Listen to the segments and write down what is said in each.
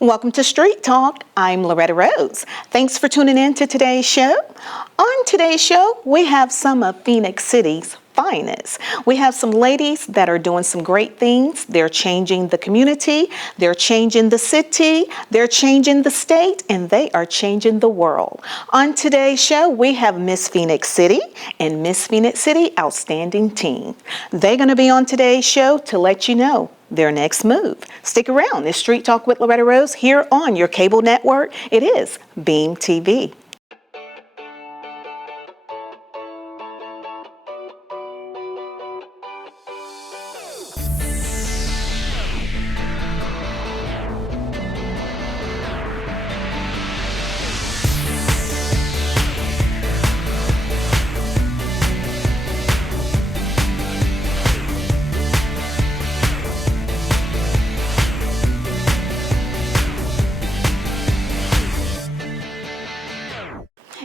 Welcome to Street Talk. I'm Loretta Rose. Thanks for tuning in to today's show. On today's show, we have some of Phenix City's finest. We have some ladies that are doing some great things. They're changing the community, they're changing the city, they're changing the state, and they are changing the world. On today's show, we have Miss Phenix City and Miss Phenix City Outstanding Teen. They're going to be on today's show to let you know their next move. Stick around. It's Street Talk with Loretta Rose here on your cable network. It is Beam TV.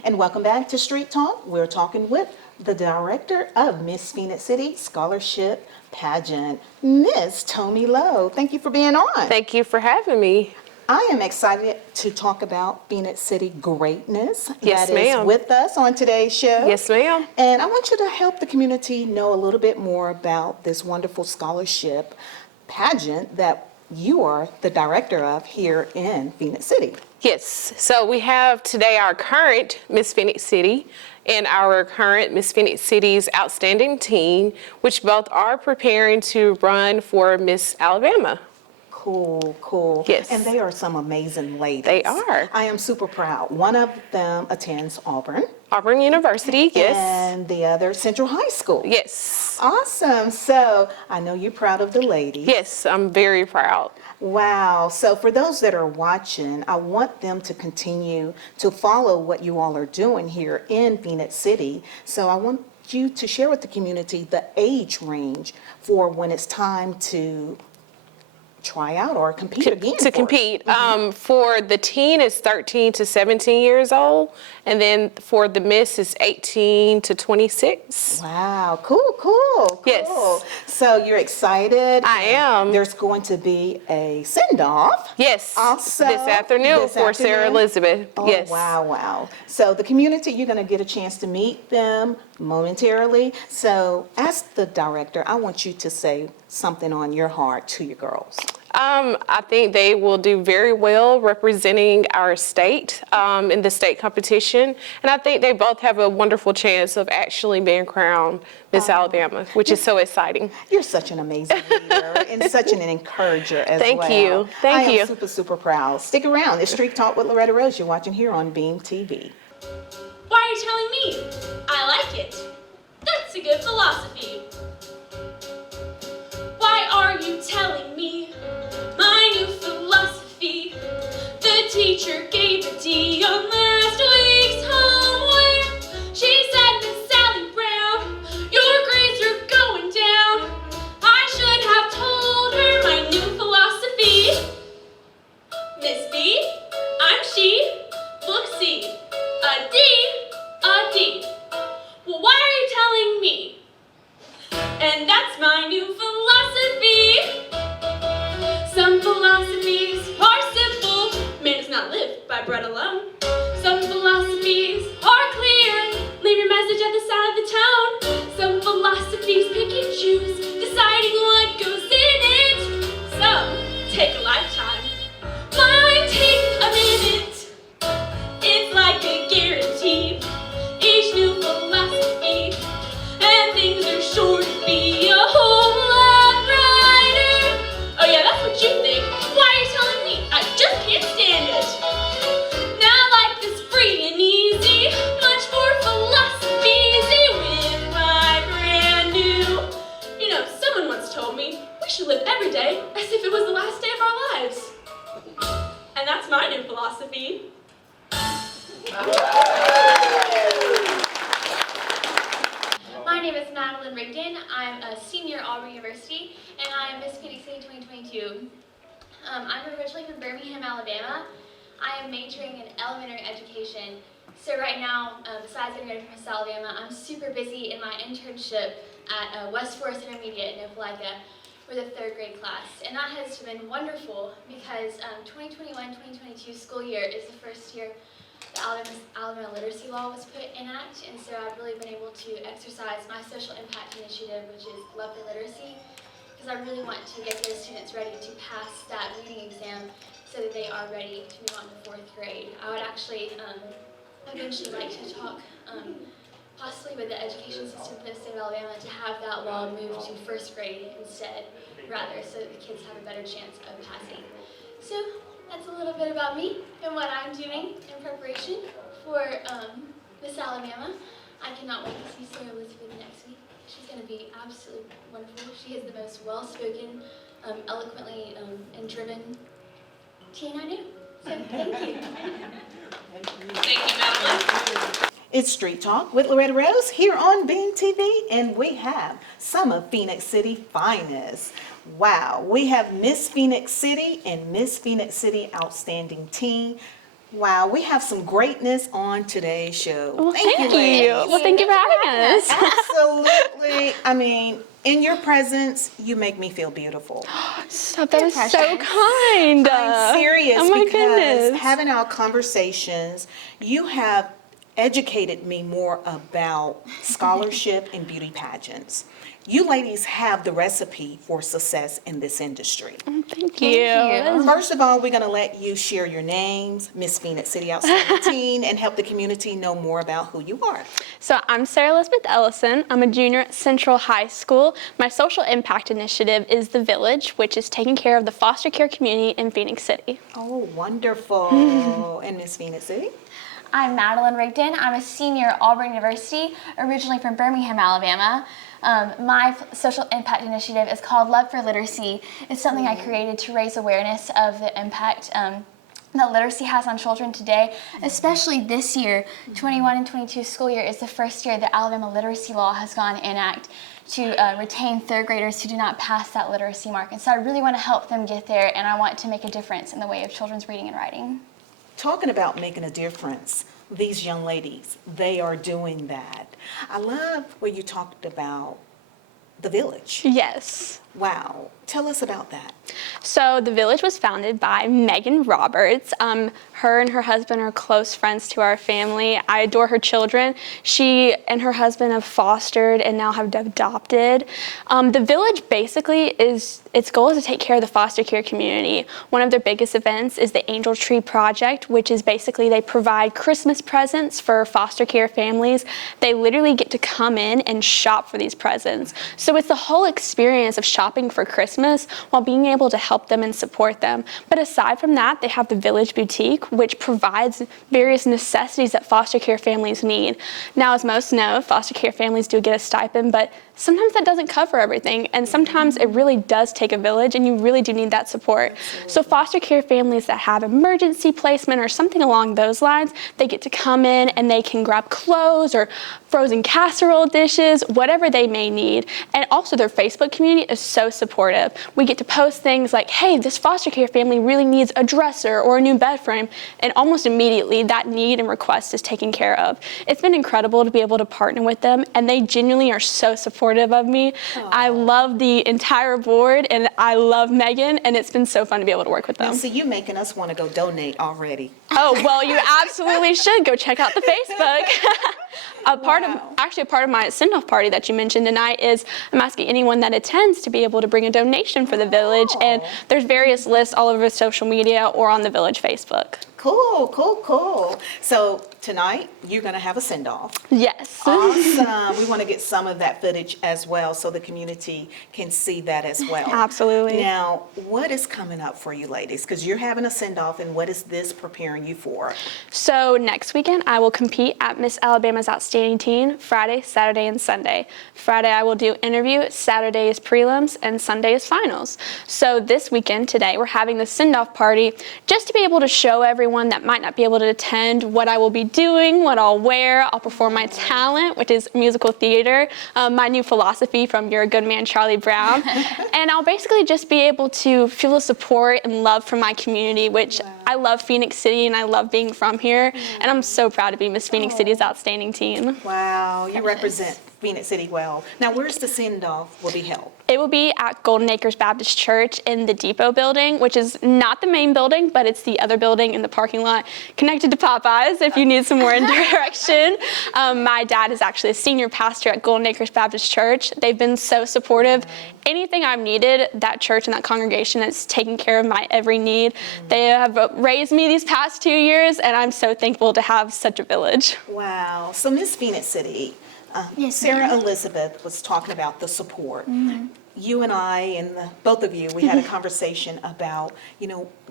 And welcome back to Street Talk. We're talking with the director of Miss Phenix City Scholarship Pageant, Miss Tony Lowe. Thank you for being on. Thank you for having me. I am excited to talk about Phenix City greatness Yes, that ma'am. is with us on today's show. Yes, ma'am. And I want you to help the community know a little bit more about this wonderful scholarship pageant that you are the director of here in Phenix City. Yes, so we have today our current Miss Phenix City and our current Miss Phenix City's Outstanding Teen, which both are preparing to run for Miss Alabama. Cool, cool. Yes. And they are some amazing ladies. They are. I am super proud. One of them attends Auburn. Auburn University, yes. And the other Central High School. Yes. Awesome. So I know you're proud of the ladies. Yes, I'm very proud. Wow. So for those that are watching, I want them to continue to follow what you all are doing here in Phenix City. So I want you to share with the community the age range for when it's time to try out or compete again. To compete. For the teen, it's 13 to 17 years old. And then for the miss, it's 18 to 26. Wow, cool. Yes. So you're excited? I am. There's going to be a send-off. Yes. Also, this afternoon for Sarah Elisabeth. Oh, yes. Wow. So the community, you're going to get a chance to meet them momentarily. So as the director, I want you to say something on your heart to your girls. I think they will do very well representing our state in the state competition. And I think they both have a wonderful chance of actually being crowned Miss Alabama, which is so exciting. You're such an amazing leader and such an encourager as well. Thank you. Thank you. I am super proud. Stick around. It's Street Talk with Loretta Rose. You're watching here on Beam TV. Why are you telling me? I like it. That's a good philosophy. Why are you telling me my new philosophy? The teacher gave a D on last week's homework. She said, Miss Sally Brown, your grades are going down. I should have told her my new philosophy. Miss B, I'm she, look C, a D. Well, why are you telling me? And that's my new philosophy. Some philosophies are simple. Man does not live by bread alone. Some philosophies are clear. Leave your message at the side of the town. Some philosophies pick and choose, deciding what goes in it. Some take a lifetime. Mine take a minute. It's like a guarantee. Each new philosophy, and things are sure to be a whole lot brighter. Oh yeah, that's what you think. Why are you telling me? I just can't stand it. Now life is free and easy, much more philosophy easy with my brand new. You know, someone once told me we should live every day as if it was the last day of our lives. And that's my new philosophy. My name is Madeline Rigdon. I'm a senior at Auburn University, and I'm Miss Phenix City 2022. I'm originally from Birmingham, Alabama. I am majoring in elementary education. So right now, besides being ready for Miss Alabama, I'm super busy in my internship at West Forest Intermediate in Opelika. for the 3rd grade class. And that has been wonderful because 2021-2022 school year is the first year the Alabama literacy law was put in act, and so I've really been able to exercise my social impact initiative, which is Love for Literacy, because I really want to get those students ready to pass that reading exam so that they are ready to move on to 4th grade. I would actually eventually like to talk possibly with the education system for the state of Alabama to have that law move to 1st grade instead, rather, so that the kids have a better chance of passing. So that's a little bit about me and what I'm doing in preparation for Miss Alabama. I cannot wait to see Sarah Elizabeth next week. She's going to be absolutely wonderful. She is the most well-spoken, eloquently and driven teen I know. So thank you. Thank you, Madeline. It's Street Talk with Loretta Rose here on Bean TV, and we have some of Phenix City finest. Wow, we have Miss Phenix City and Miss Phenix City Outstanding Teen. Wow, we have some greatness on today's show. Well, thank you. ladies. Well, thank you for having us. Absolutely. I mean, in your presence, you make me feel beautiful. Stop, that is so kind. I'm serious Oh my because goodness. having our conversations, you have educated me more about scholarship and beauty pageants. You ladies have the recipe for success in this industry. Thank you. First of all, we're going to let you share your names, Miss Phenix City Outstanding Teen, and help the community know more about who you are. So I'm Elisabeth Ellison. I'm a junior at Central High School. My social impact initiative is The Village, which is taking care of the foster care community in Phenix City. Oh, wonderful. And Miss Phenix City? I'm Madeline Rigdon. I'm a senior at Auburn University, originally from Birmingham, Alabama. My social impact initiative is called Love for Literacy. It's something I created to raise awareness of the impact that literacy has on children today, especially this year. 21 and 22 school year is the first year the Alabama literacy law has gone in act to retain 3rd graders who do not pass that literacy mark. And so I really want to help them get there, and I want to make a difference in the way of children's reading and writing. Talking about making a difference, these young ladies, they are doing that. I love where you talked about the village. Yes. Wow. Tell us about that. So The Village was founded by Megan Roberts. Her and her husband are close friends to our family. I adore her children. She and her husband have fostered and now have adopted. The Village basically its goal is to take care of the foster care community. One of their biggest events is the Angel Tree Project, which is basically they provide Christmas presents for foster care families. They literally get to come in and shop for these presents. So it's the whole experience of shopping for Christmas while being able to help them and support them. But aside from that, they have the Village Boutique, which provides various necessities that foster care families need. Now, as most know, foster care families do get a stipend, but sometimes that doesn't cover everything, and sometimes it really does take a village, and you really do need that support. Absolutely. So foster care families that have emergency placement or something along those lines, they get to come in and they can grab clothes or frozen casserole dishes, whatever they may need. And also their Facebook community is so supportive. We get to post things like, hey, this foster care family really needs a dresser or a new bed frame, and almost immediately that need and request is taken care of. It's been incredible to be able to partner with them, and they genuinely are so supportive of me. Aww. I love the entire board, and I love Megan, and it's been so fun to be able to work with them. Now, see, you making us want to go donate already. Oh, well, you absolutely should go check out the Facebook. A part of my send-off party that you mentioned tonight is I'm asking anyone that attends to be able to bring a donation for the Village, and there's various lists all over social media or on the Village Facebook. Cool, cool, cool. So tonight, you're going to have a send-off. Yes. Awesome. We want to get some of that footage as well so the community can see that as well. Absolutely. Now, what is coming up for you ladies? Because you're having a send-off, and what is this preparing you for? So next weekend, I will compete at Miss Alabama's Outstanding Teen, Friday, Saturday, and Sunday. Friday, I will do interview, Saturday is prelims, and Sunday is finals. So this weekend, today, we're having the send-off party just to be able to show everyone that might not be able to attend what I will be doing, what I'll wear. I'll perform my talent, which is musical theater, my new philosophy from You're a Good Man, Charlie Brown. And I'll basically just be able to feel the support and love from my community, which I love Phenix City and I love being from here. And I'm so proud to be Miss Phenix City's Outstanding Teen. Wow, you represent Phenix City well. Now, where's the send-off will be held? It will be at Golden Acres Baptist Church in the Depot building, which is not the main building, but it's the other building in the parking lot connected to Popeyes if you need some more direction. My dad is actually a senior pastor at Golden Acres Baptist Church. They've been so supportive. Anything I've needed, that church and that congregation has taken care of my every need. They have raised me these past 2 years, and I'm so thankful to have such a village. Wow. So, Miss Phenix City, Yes, Sarah ma'am. Elizabeth was talking about the support. You and I and both of you, we had a conversation about,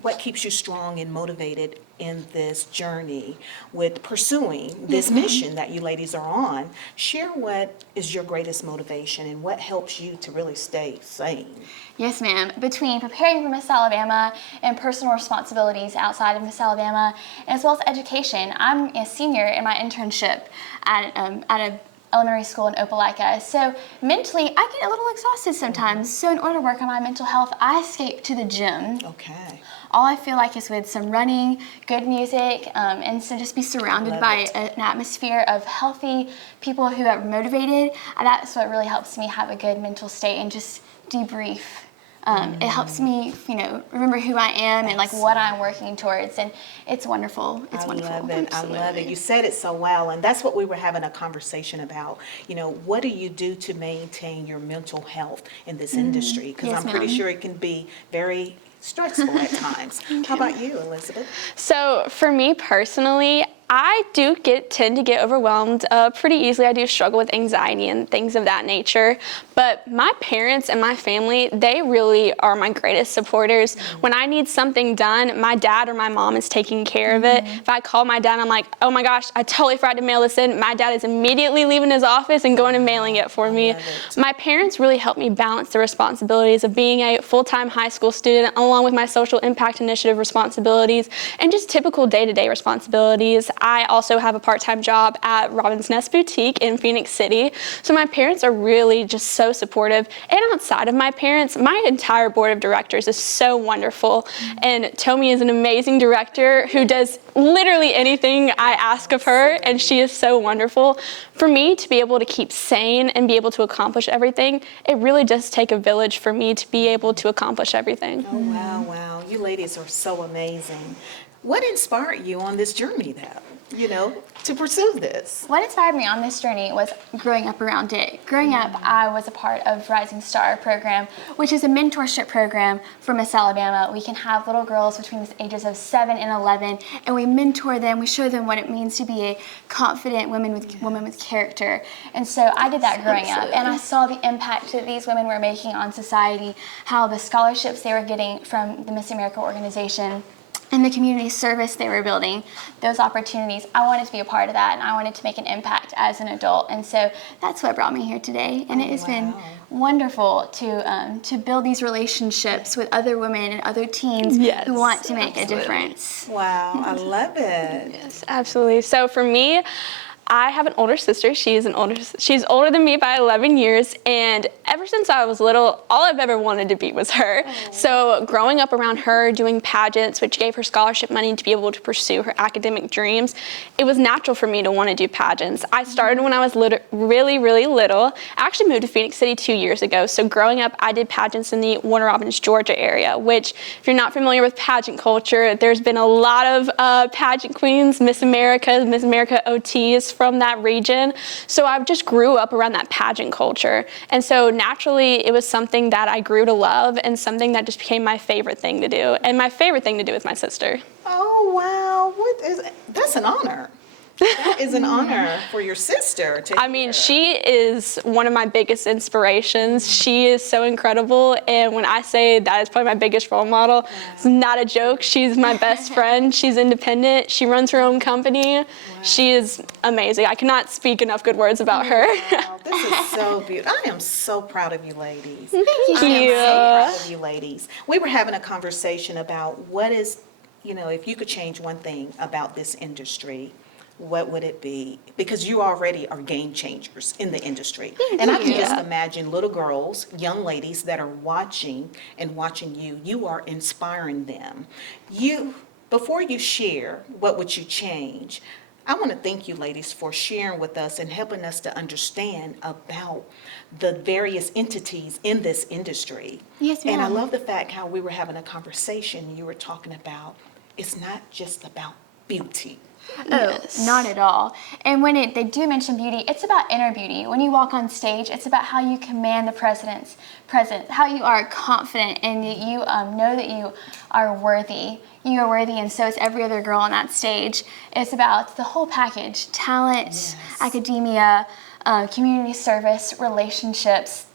what keeps you strong and motivated in this journey with pursuing this mission that you ladies are on. Share what is your greatest motivation and what helps you to really stay sane. Yes, ma'am. Between preparing for Miss Alabama and personal responsibilities outside of Miss Alabama, as well as education, I'm a senior in my internship at a elementary school in Opelika. So mentally, I get a little exhausted sometimes. So in order to work on my mental health, I escape to the gym. Okay. All I feel like is with some running, good music, and so just be surrounded Love by it. an atmosphere of healthy people who are motivated. That's what really helps me have a good mental state and just debrief. It helps me, remember who I am and like what I'm working towards, and it's wonderful. It's wonderful. I love it. I love it. You said it so well, and that's what we were having a conversation about. What do you do to maintain your mental health in this industry? Because Yes, I'm pretty ma'am. sure it can be very stressful at times. How about you, Elizabeth? So for me personally, I do tend to get overwhelmed pretty easily. I do struggle with anxiety and things of that nature. But my parents and my family, they really are my greatest supporters. When I need something done, my dad or my mom is taking care of it. If I call my dad, I'm like, oh my gosh, I totally forgot to mail this in. My dad is immediately leaving his office and going and mailing it for me. love it. My parents really helped me balance the responsibilities of being a full-time high school student along with my social impact initiative responsibilities and just typical day-to-day responsibilities. I also have a part-time job at Robin's Nest Boutique in Phenix City. So my parents are really just so supportive. And outside of my parents, my entire board of directors is so wonderful. And Tomi is an amazing director who does literally anything I ask of her, and she is so wonderful. For me to be able to keep sane and be able to accomplish everything, it really does take a village for me to be able to accomplish everything. Oh, wow, wow. You ladies are so amazing. What inspired you on this journey, though, to pursue this? What inspired me on this journey was growing up around it. Growing up, I was a part of Rising Star program, which is a mentorship program for Miss Alabama. We can have little girls between the ages of 7 and 11, and we mentor them. We show them what it means to be a confident woman with character. And so I did that growing up, and I saw the impact that these women were making on society, how the scholarships they were getting from the Miss America organization, and the community service they were building, those opportunities, I wanted to be a part of that, and I wanted to make an impact as an adult. And so that's what brought me here today. And it has been wonderful to build these relationships with other women and other teens Yes, who want to make a difference. Wow, I love it. Yes, absolutely. So for me, I have an older sister. She's older than me by 11 years, and ever since I was little, all I've ever wanted to be was her. So growing up around her, doing pageants, which gave her scholarship money to be able to pursue her academic dreams, it was natural for me to want to do pageants. I started when I was really, really little. I actually moved to Phenix City 2 years ago. So growing up, I did pageants in the Warner Robins, Georgia area, which if you're not familiar with pageant culture, there's been a lot of pageant queens, Miss America OTs from that region. So I just grew up around that pageant culture. And so naturally, it was something that I grew to love and something that just became my favorite thing to do. And my favorite thing to do with my sister. Oh, wow. That's an honor. That is an honor for your sister to I mean, hear. she is one of my biggest inspirations. She is so incredible. And when I say that is probably my biggest role model, it's not a joke. She's my best friend. She's independent. She runs her own company. She is amazing. I cannot speak enough good words about her. Wow, this is so beautiful. I am so proud of you ladies. Thank I am you. so proud of you ladies. We were having a conversation about what is, if you could change one thing about this industry, what would it be? Because you already are game changers in the industry. And I can just imagine little girls, young ladies that are watching you. You are inspiring them. Before you share, what would you change? I want to thank you ladies for sharing with us and helping us to understand about the various entities in this industry. Yes, And I ma'am. love the fact how we were having a conversation. You were talking about it's not just about beauty. Oh, not at all. And when they do mention beauty, it's about inner beauty. When you walk on stage, it's about how you command the president's presence, how you are confident and that you know that you are worthy. You are worthy, and so is every other girl on that stage. It's about the whole package: talent, academia, community service, relationships.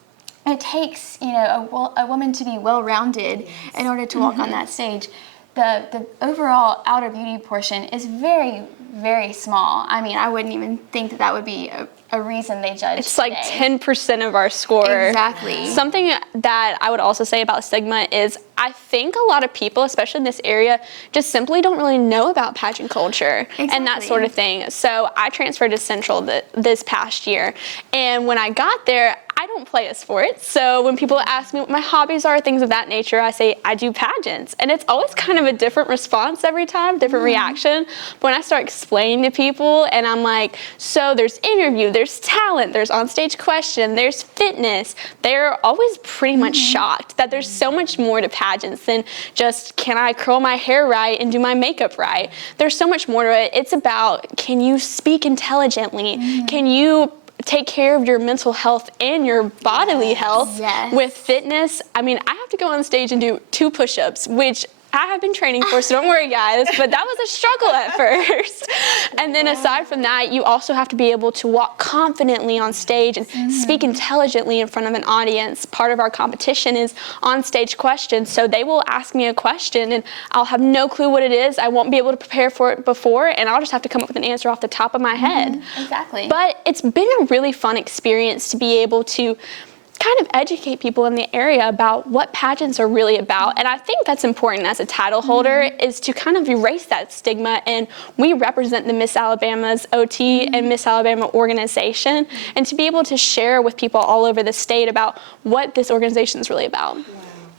It takes, a woman to be well-rounded in order to walk on that stage. The overall outer beauty portion is very, very small. I mean, I wouldn't even think that would be a reason they judge It's like today. 10% of our score. Exactly. Something that I would also say about stigma is I think a lot of people, especially in this area, just simply don't really know about pageant culture and that Exactly. sort of thing. So I transferred to Central this past year. And when I got there, I don't play a sport. So when people ask me what my hobbies are, things of that nature, I say I do pageants. And it's always kind of a different response every time, different reaction. But when I start explaining to people and I'm like, so there's interview, there's talent, there's onstage question, there's fitness, they're always pretty much shocked that there's so much more to pageants than just can I curl my hair right and do my makeup right. There's so much more to it. It's about, can you speak intelligently? Can you take care of your mental health and your bodily health Yes. with fitness? I mean, I have to go on stage and do 2 push-ups, which I have been training for, so don't worry guys, but that was a struggle at first. And then aside from that, you also have to be able to walk confidently on stage and speak intelligently in front of an audience. Part of our competition is on-stage questions, so they will ask me a question and I'll have no clue what it is. I won't be able to prepare for it before, and I'll just have to come up with an answer off the top of my head. Exactly. But it's been a really fun experience to be able to kind of educate people in the area about what pageants are really about. And I think that's important as a title holder is to kind of erase that stigma. And we represent the Miss Alabama's OT and Miss Alabama organization, and to be able to share with people all over the state about what this organization is really about.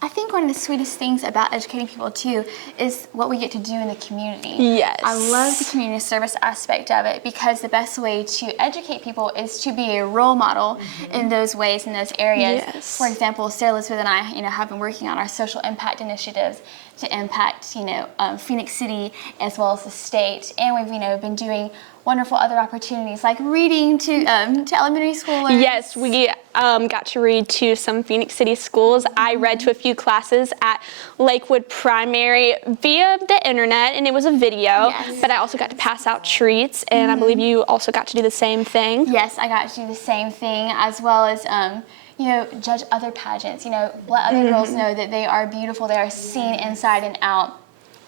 I think one of the sweetest things about educating people too is what we get to do in the community. Yes. I love the community service aspect of it because the best way to educate people is to be a role model in those ways, in those areas. Yes. For example, Sarah Elizabeth and I, have been working on our social impact initiatives to impact, Phenix City as well as the state, and we've, been doing wonderful other opportunities like reading to elementary schoolers. Yes, we got to read to some Phenix City schools. I read to a few classes at Lakewood Primary via the internet, and it was a video. Yes. But I also got to pass out treats, and I believe you also got to do the same thing. Yes, I got to do the same thing, as well as, judge other pageants, let other girls know that they are beautiful, they are seen inside and out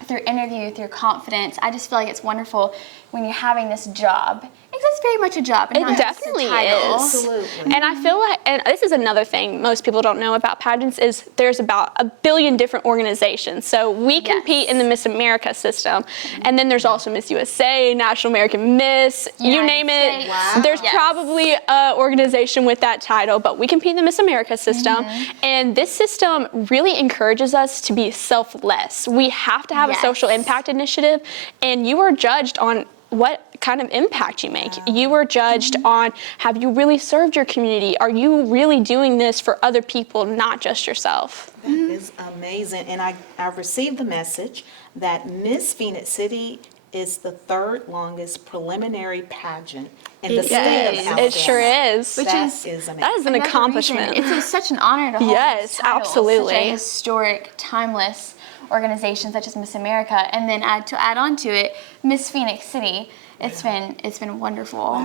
through interview, through confidence. I just feel like it's wonderful when you're having this job. Because it's very much a job and It not just a definitely title. is. Absolutely. And I feel like, and this is another thing most people don't know about pageants, is there's about 1 billion different organizations. So we compete in the Miss America system, and then there's also Miss USA, National American Miss, you United name it. States. Wow. There's Yes. probably an organization with that title, but we compete in the Miss America system, and this system really encourages us to be selfless. We have to have a Yes. social impact initiative, and you are judged on what kind of impact you make. You are judged on, have you really served your community? Are you really doing this for other people, not just yourself? That is amazing. And I've received the message that Miss Phenix City is the 3rd longest preliminary pageant in the state of is. Alabama. It sure is. Which That is- is amazing. That is an Another accomplishment. reason, it's such an honor to hold Yes, this title, absolutely. such a historic, timeless organization such as Miss America, and then to add on to it, Miss Phenix City. It's been wonderful.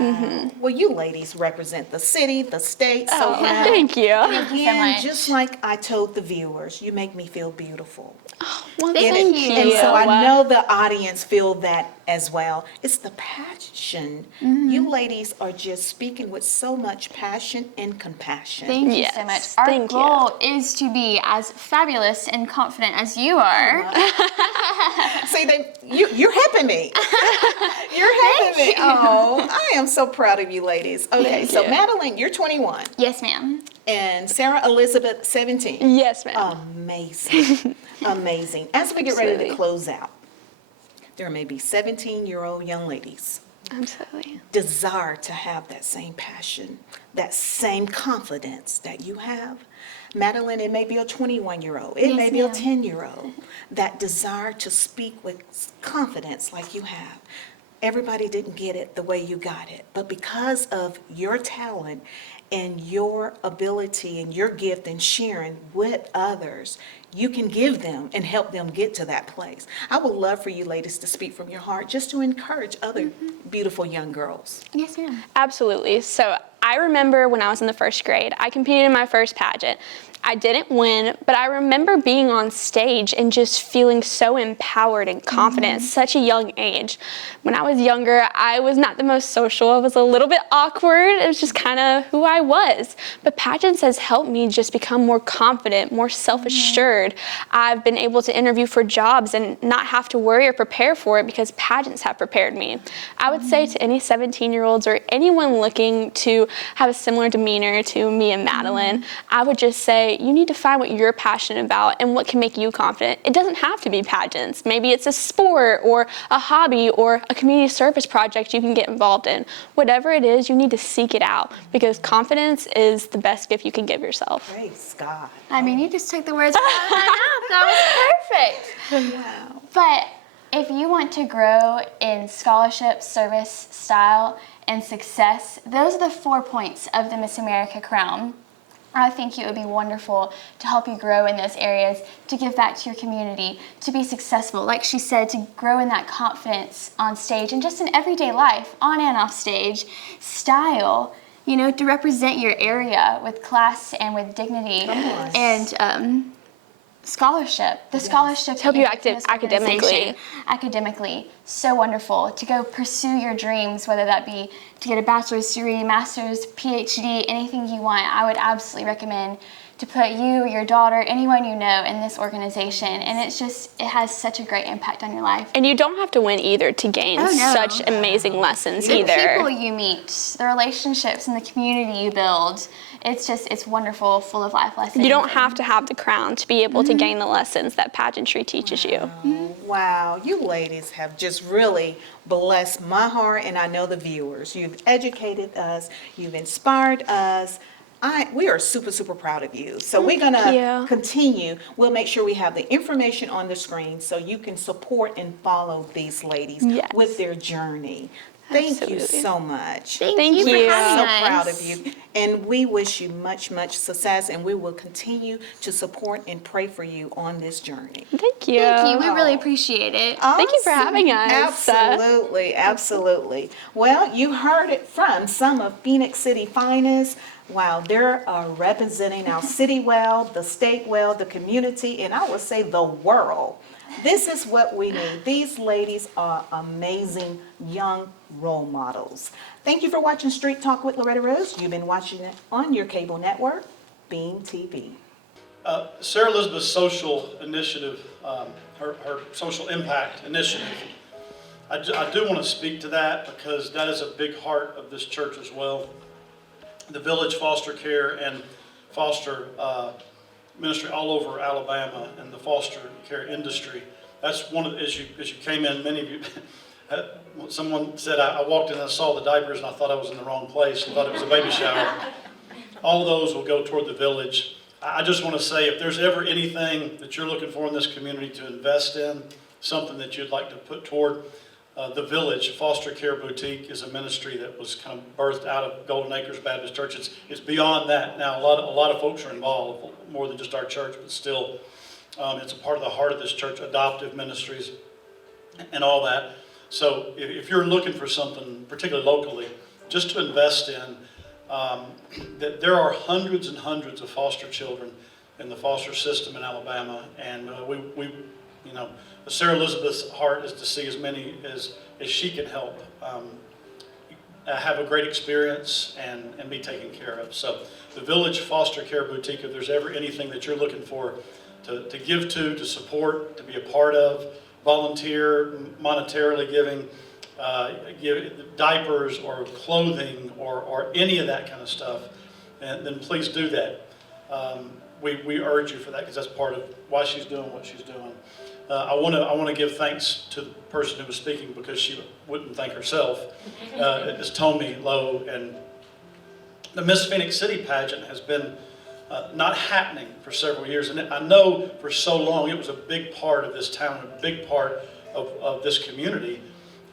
Well, you ladies represent the city, the state, so Oh, now, thank you. Thank you so again, much. just like I told the viewers, you make me feel beautiful. Well, Thank And you. And so I know the audience feel that as well. It's the passion. You ladies are just speaking with so much passion and compassion. Thank you Yes, so much. Our thank you. goal is to be as fabulous and confident as you are. See, you're helping me. You're helping me. Oh, I am so proud of you ladies. Okay, Thank so you. Madeline, you're 21, Yes, ma'am. and Sarah Elizabeth, 17. Yes, ma'am. Amazing. Amazing. As we get ready Absolutely. to close out, there may be 17-year-old young ladies Absolutely. desire to have that same passion, that same confidence that you have. Madeline, it may be a 21-year-old, it Yes, may be a ma'am. 10-year-old, that desire to speak with confidence like you have. Everybody didn't get it the way you got it, but because of your talent and your ability and your gift and sharing with others, you can give them and help them get to that place. I would love for you ladies to speak from your heart just to encourage other beautiful young girls. Yes, ma'am. Absolutely. So I remember when I was in the first grade, I competed in my first pageant. I didn't win, but I remember being on stage and just feeling so empowered and confident at such a young age. When I was younger, I was not the most social. I was a little bit awkward. It was just kind of who I was. But pageants has helped me just become more confident, more self-assured. I've been able to interview for jobs and not have to worry or prepare for it because pageants have prepared me. I would say to any 17-year-olds or anyone looking to have a similar demeanor to me and Madeline, I would just say you need to find what you're passionate about and what can make you confident. It doesn't have to be pageants. Maybe it's a sport or a hobby or a community service project you can get involved in. Whatever it is, you need to seek it out because confidence is the best gift you can give yourself. Praise God. I mean, you just took the words out of my mouth. That was perfect. Wow. But if you want to grow in scholarship, service, style, and success, those are the 4 points of the Miss America crown. I think it would be wonderful to help you grow in those areas, to give back to your community, to be successful. Like she said, to grow in that confidence on stage and just in everyday life, on and off stage, style, you know, to represent your area with class and with dignity. Come on. And scholarship. The scholarship help you in this academically. organization, academically, so wonderful to go pursue your dreams, whether that be to get a bachelor's degree, master's, PhD, anything you want. I would absolutely recommend to put you, your daughter, anyone you know in this organization, and it has such a great impact on your life. And you don't have to win either to gain Oh, no. such amazing lessons The either. people you meet, the relationships and the community you build, it's wonderful, full of life lessons. You don't have to have the crown to be able to gain the lessons that pageantry teaches you. Wow, you ladies have just really blessed my heart, and I know the viewers. You've educated us, you've inspired us. We are super, super proud of you. So we're going to you. continue. We'll make sure we have the information on the screen so you can support and follow these ladies Yes. with their journey. Thank you Absolutely. so much. Thank you for you. having So us. proud of you. And we wish you much, much success, and we will continue to support and pray for you on this journey. Thank you. Thank you. We really appreciate it. Thank you for Awesome. having us. Absolutely, absolutely. Well, you heard it from some of Phenix City finest. Wow, they're representing our city well, the state well, the community, and I would say the world. This is what we need. These ladies are amazing young role models. Thank you for watching Street Talk with Loretta Rose. You've been watching it on your cable network, Beam TV. Sarah Elizabeth's social initiative, her social impact initiative, I do want to speak to that because that is a big heart of this church as well. The Village Foster Care and Foster Ministry all over Alabama and the foster care industry. That's one of, as you came in, many of you, someone said I walked in and I saw the diapers and I thought I was in the wrong place and thought it was a baby shower. All those will go toward the village. I just want to say, if there's ever anything that you're looking for in this community to invest in, something that you'd like to put toward, the Village Foster Care Boutique is a ministry that was kind of birthed out of Golden Acres Baptist Church. It's beyond that now. A lot of folks are involved, more than just our church, but still, it's a part of the heart of this church, adoptive ministries and all that. So if you're looking for something, particularly locally, just to invest in, that there are hundreds and hundreds of foster children in the foster system in Alabama, and we you know, Sarah Elizabeth's heart is to see as many as she can help have a great experience and be taken care of. So the Village Foster Care Boutique, if there's ever anything that you're looking for to give to support, to be a part of, volunteer, monetarily giving, give diapers or clothing or any of that kind of stuff, and then please do that. We urge you for that because that's part of why she's doing what she's doing. I want to give thanks to the person who was speaking because she wouldn't thank herself. It's Tommy Lowe, and the Miss Phenix City pageant has been not happening for several years, and I know for so long it was a big part of this town, a big part of this community,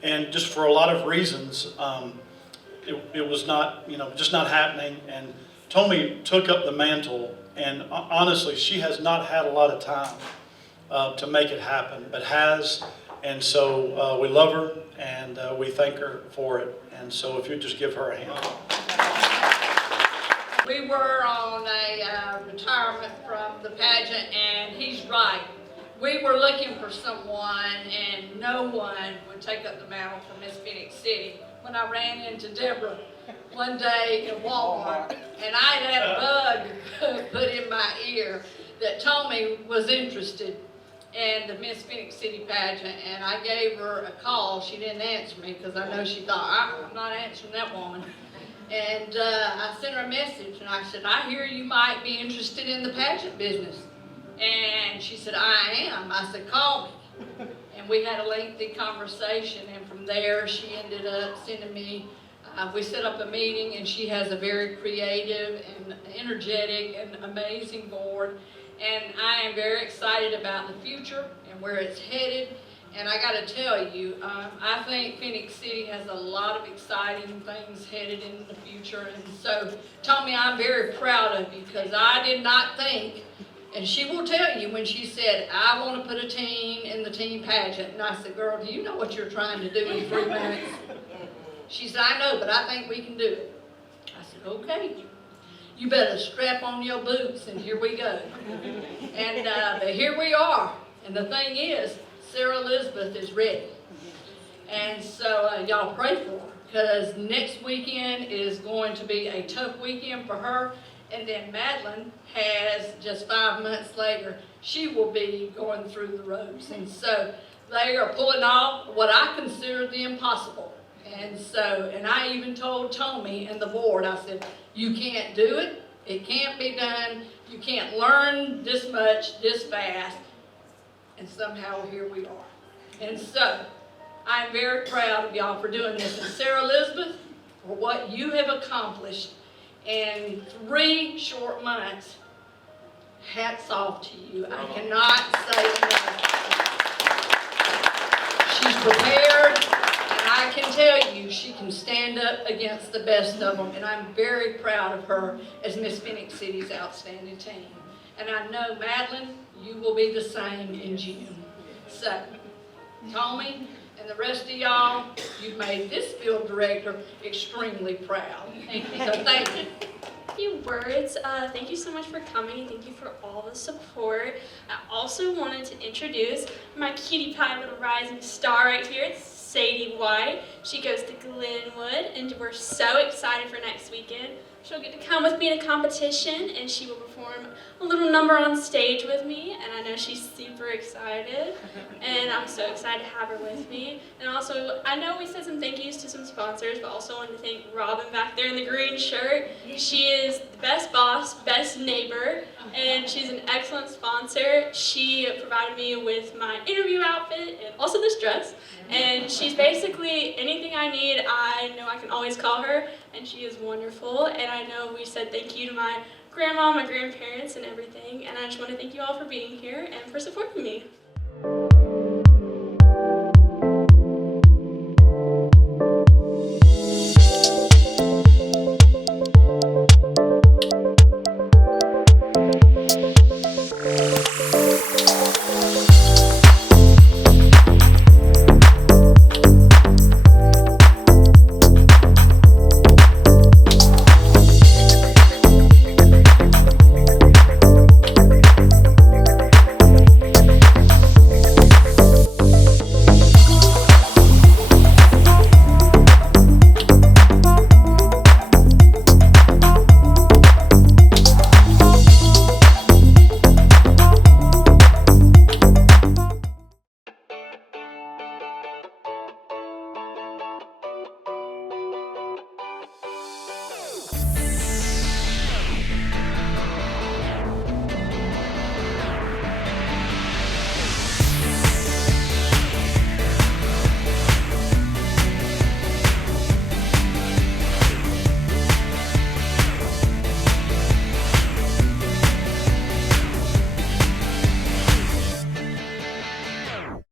and just for a lot of reasons, it was not, just not happening. And Tommy took up the mantle, and honestly, she has not had a lot of time to make it happen, but has. And so we love her, and we thank her for it. And so if you'd just give her a hand. We were on a retirement from the pageant, and he's right. We were looking for someone, and no one would take up the mantle for Miss Phenix City. When I ran into Deborah one day in Walmart, and I had a bug put in my ear that told me was interested in the Miss Phenix City pageant, and I gave her a call. She didn't answer me because I know she thought, I'm not answering that woman. And I sent her a message, and I said, I hear you might be interested in the pageant business. And she said, I am. I said, call me. And we had a lengthy conversation, and from there she ended up sending me, we set up a meeting, and she has a very creative and energetic and amazing board. And I am very excited about the future and where it's headed. And I got to tell you, I think Phenix City has a lot of exciting things headed in the future. And so, Tommy, I'm very proud of you because I did not think, and she will tell you when she said, I want to put a teen in the teen pageant. And I said, girl, do you know what you're trying to do in 3 minutes? She said, I know, but I think we can do it. I said, okay. You better strap on your boots, and here we go. And but here we are. And the thing is, Sarah Elisabeth is ready. And so y'all pray for her, because next weekend is going to be a tough weekend for her. And then Madeline has, just 5 months later, she will be going through the ropes. And so they are pulling off what I consider the impossible. And so, and I even told Tommy and the board, I said, you can't do it. It can't be done. You can't learn this much, this fast. And somehow here we are. And so, I'm very proud of y'all for doing this. And Sarah Elisabeth, for what you have accomplished in 3 short months, hats off to you. I cannot say enough. She's prepared. I can tell you, she can stand up against the best of them, and I'm very proud of her as Miss Phenix City's outstanding team. And I know, Madeline, you will be the same in June. So, Tommy and the rest of y'all, you've made this field director extremely proud. Thank you. So thank you. Few words. Thank you so much for coming. Thank you for all the support. I also wanted to introduce my cutie pie little rising star right here. It's Sadie White. She goes to Glenwood, and we're so excited for next weekend. She'll get to come with me in a competition, and she will perform a little number on stage with me, and I know she's super excited, and I'm so excited to have her with me. And also, I know we said some thank yous to some sponsors, but also wanted to thank Robin back there in the green shirt. She is the best boss, best neighbor, and she's an excellent sponsor. She provided me with my interview outfit and also this dress, and she's basically anything I need. I know I can always call her, and she is wonderful. And I know we said thank you to my grandma, my grandparents, and everything, and I just want to thank you all for being here and for supporting me.